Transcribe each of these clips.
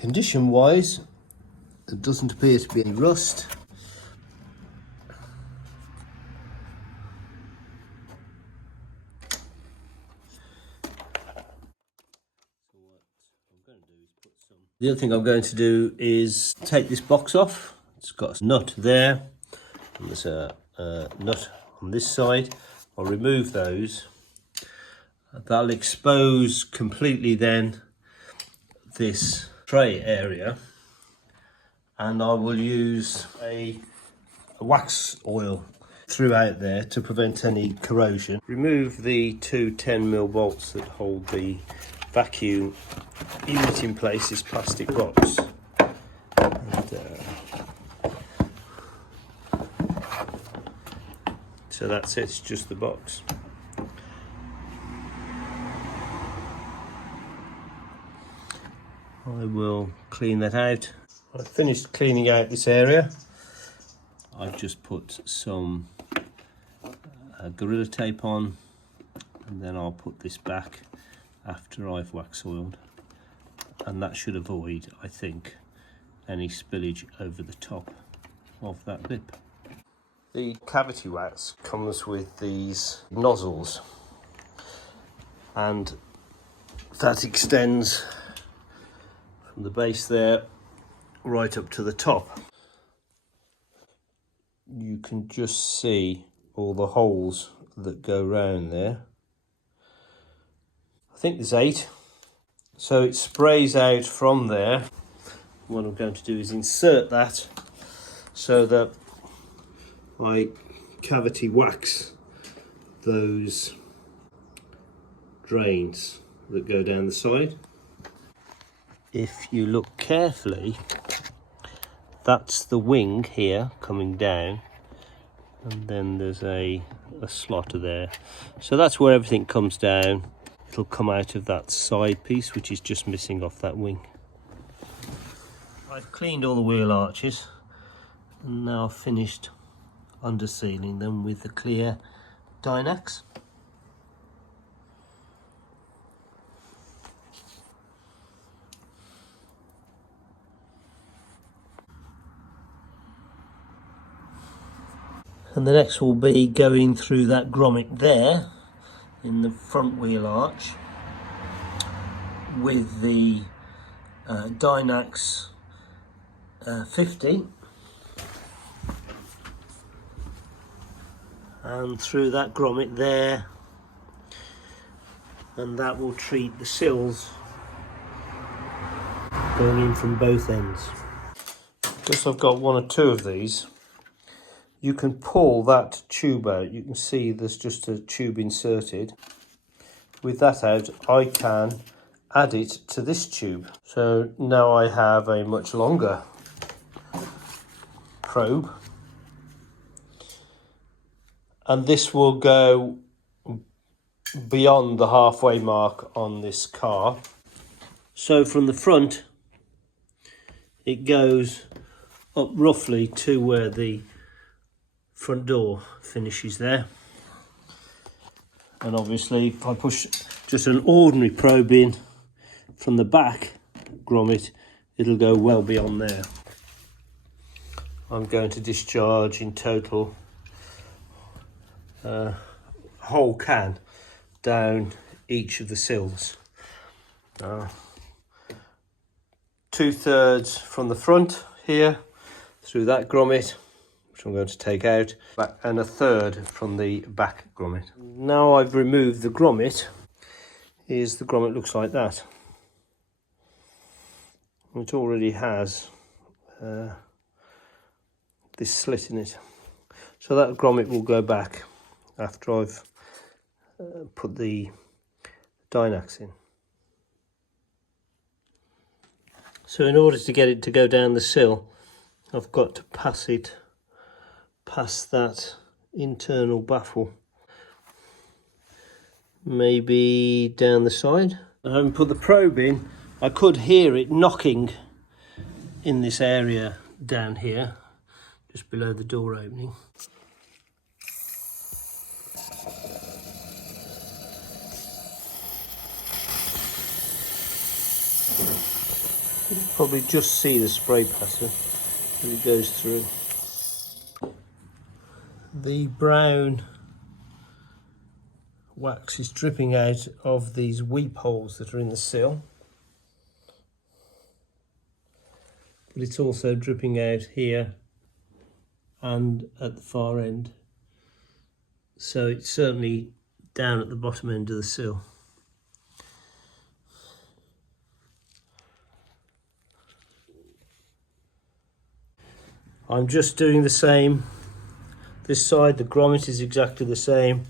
Condition wise, there doesn't appear to be any rust. The other thing I'm going to do is take this box off. It's got a nut there, and there's a nut on this side. I'll remove those. That'll expose completely then this tray area, and I will use a wax oil throughout there to prevent any corrosion. Remove the two 10mm bolts that hold the vacuum unit in place, this plastic box. So that's it, it's just the box. I will clean that out. I've finished cleaning out this area. I've just put some Gorilla Tape on, and then I'll put this back after I've wax oiled, and that should avoid, I think, any spillage over the top of that lip. The cavity wax comes with these nozzles, and that extends from the base there right up to the top. You can just see all the holes that go round there. I think there's 8. So it sprays out from there. What I'm going to do is insert that so that I cavity wax those drains that go down the side. If you look carefully, that's the wing here coming down, and then there's a slot there. So that's where everything comes down. It'll come out of that side piece, which is just missing off that wing. I've cleaned all the wheel arches, and now I've finished under sealing them with the clear Dynax. And the next will be going through that grommet there in the front wheel arch with the Dynax 50, and through that grommet there, and that will treat the sills going in from both ends. Because I've got 1 or 2 of these, you can pull that tube out. You can see there's just a tube inserted. With that out, I can add it to this tube. So now I have a much longer probe, and this will go beyond the halfway mark on this car. So from the front, it goes up roughly to where the front door finishes there. And obviously if I push just an ordinary probe in from the back grommet, it'll go well beyond there. I'm going to discharge in total a whole can down each of the sills. 2/3 from the front here through that grommet, which I'm going to take out, and 1/3 from the back grommet. Now I've removed the grommet, the grommet looks like that. It already has this slit in it. So that grommet will go back after I've put the Dynax in. So in order to get it to go down the sill, I've got to pass it past that internal baffle, maybe down the side. I haven't put the probe in. I could hear it knocking in this area down here, just below the door opening. You can probably just see the spray pattern as it goes through. The brown wax is dripping out of these weep holes that are in the sill, but it's also dripping out here and at the far end, so it's certainly down at the bottom end of the sill. I'm just doing the same this side. The grommet is exactly the same,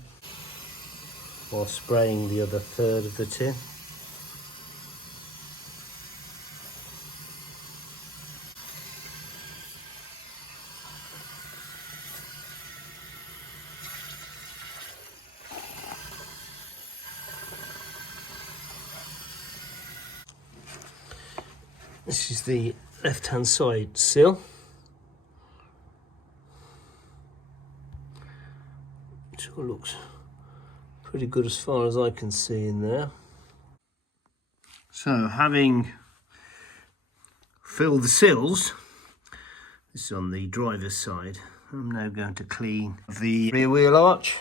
while spraying the other third of the tin. This is the left-hand side sill, which looks pretty good as far as I can see in there. So, having filled the sills, this is on the driver's side, I'm now going to clean the rear wheel arch.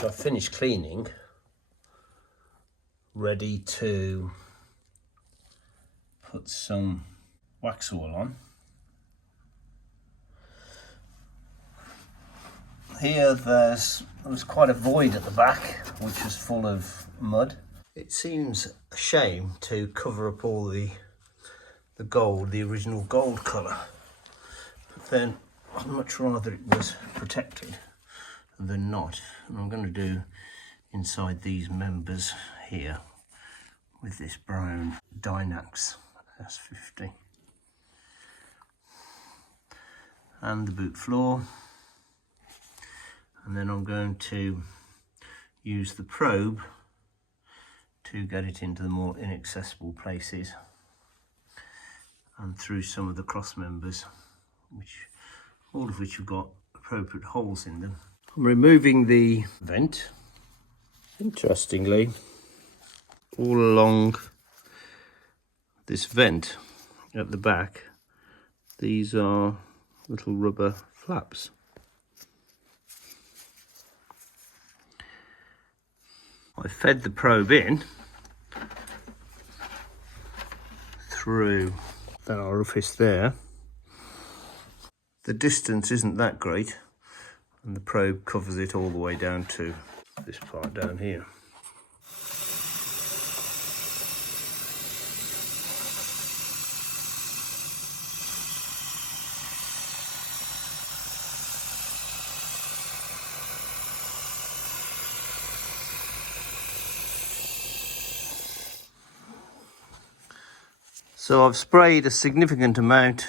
I've finished cleaning, ready to put some wax oil on. Here there was quite a void at the back which was full of mud. It seems a shame to cover up all the gold, the original gold colour, but then I'd much rather it was protected than not. And I'm going to do inside these members here with this brown Dynax S50 and the boot floor, and then I'm going to use the probe to get it into the more inaccessible places and through some of the cross members, all of which have got appropriate holes in them. I'm removing the vent. Interestingly, all along this vent at the back, these are little rubber flaps. I fed the probe in through that orifice there. The distance isn't that great, and the probe covers it all the way down to this part down here. So I've sprayed a significant amount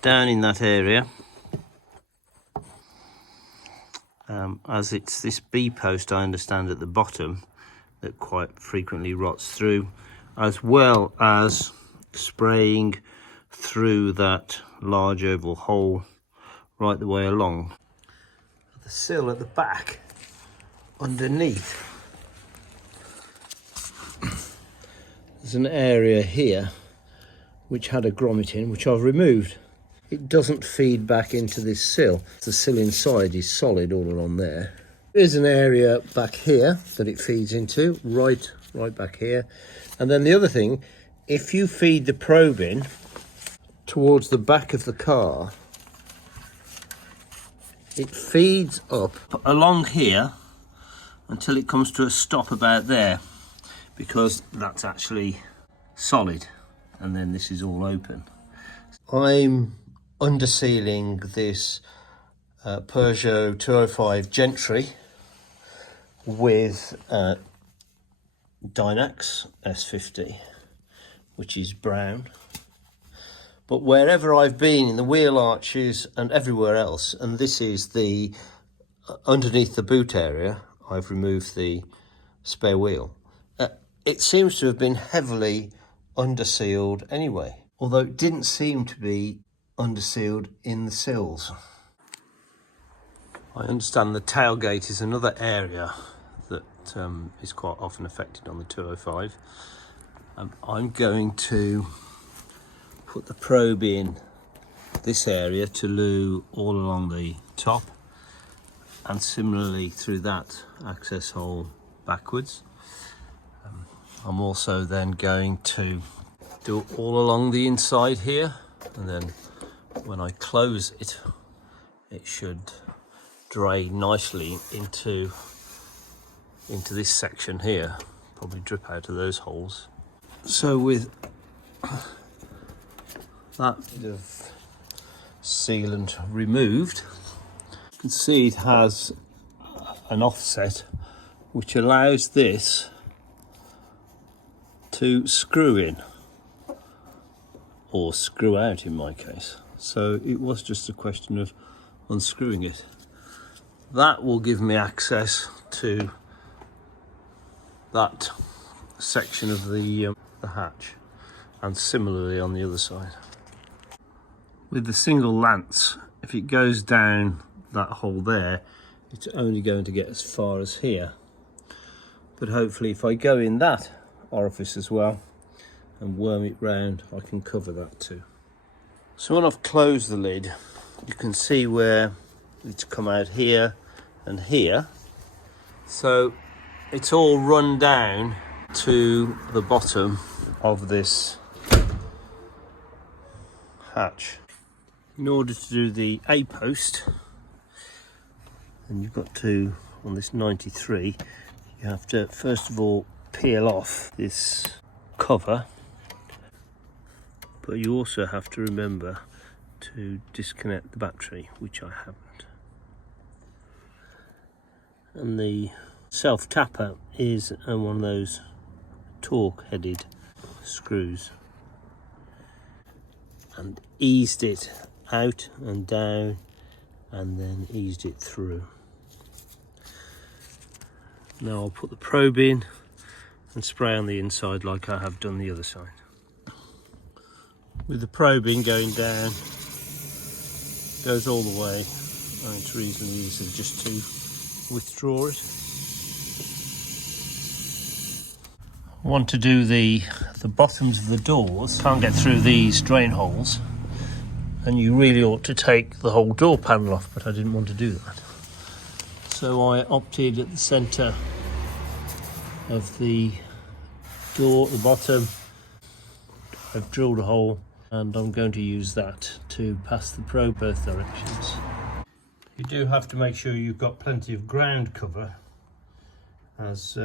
down in that area, as it's this B post, I understand, at the bottom that quite frequently rots through, as well as spraying through that large oval hole right the way along. The sill at the back underneath, there's an area here which had a grommet in, which I've removed. It doesn't feed back into this sill. The sill inside is solid all along there. There's an area back here that it feeds into, right back here. And then the other thing, if you feed the probe in towards the back of the car, it feeds up along here until it comes to a stop about there, because that's actually solid, and then this is all open. I'm undersealing this Peugeot 205 Gentry with Dynax S50, which is brown. But wherever I've been in the wheel arches and everywhere else, and this is the underneath the boot area, I've removed the spare wheel. it seems to have been heavily undersealed anyway, although it didn't seem to be undersealed in the sills. I understand the tailgate is another area that is quite often affected on the 205. I'm going to put the probe in this area to loo all along the top, and similarly through that access hole backwards. I'm also then going to do it all along the inside here, and then when I close it, it should drain nicely into this section here, probably drip out of those holes. So with that bit of sealant removed, you can see it has an offset which allows this to screw in, or screw out in my case. So it was just a question of unscrewing it. That will give me access to that section of the hatch, and similarly on the other side. With the single lance, if it goes down that hole there, it's only going to get as far as here. But hopefully if I go in that orifice as well and worm it round, I can cover that too. So when I've closed the lid, you can see where it's come out here and here. So it's all run down to the bottom of this hatch. In order to do the A post, and you've got to, on this 93, you have to first of all peel off this cover, but you also have to remember to disconnect the battery, which I haven't. And the self tapper is one of those torque headed screws, and eased it out and down and then eased it through. Now I'll put the probe in and spray on the inside like I have done the other side. With the probe in going down, goes all the way, and it's reasonably easy just to withdraw it. I want to do the bottoms of the doors. Can't get through these drain holes, and you really ought to take the whole door panel off, but I didn't want to do that. So I opted at the centre of the door at the bottom. I've drilled a hole, and I'm going to use that to pass the probe both directions. You do have to make sure you've got plenty of ground cover, as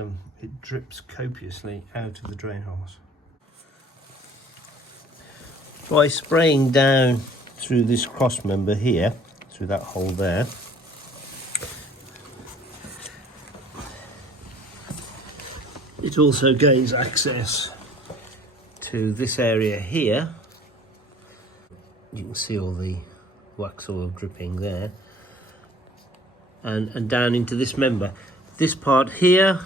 it drips copiously out of the drain holes. By spraying down through this cross member here, through that hole there, it also gains access to this area here. You can see all the wax oil dripping there, and down into this member. This part here,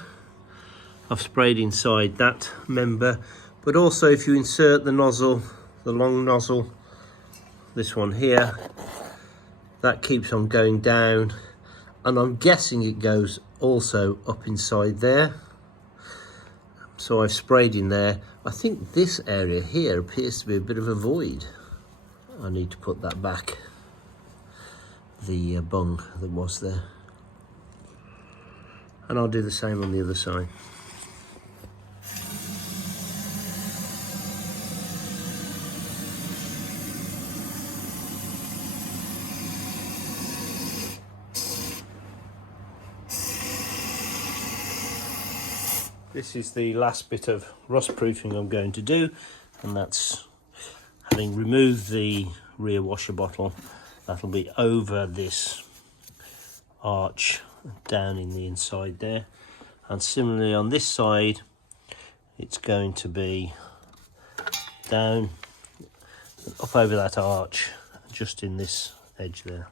I've sprayed inside that member, but also if you insert the nozzle, the long nozzle, this one here, that keeps on going down, and I'm guessing it goes also up inside there. So I've sprayed in there. I think this area here appears to be a bit of a void. I need to put that back, the bung that was there. And I'll do the same on the other side. This is the last bit of rust proofing I'm going to do, and that's having removed the rear washer bottle. That'll be over this arch down in the inside there, and similarly on this side it's going to be down up over that arch just in this edge there.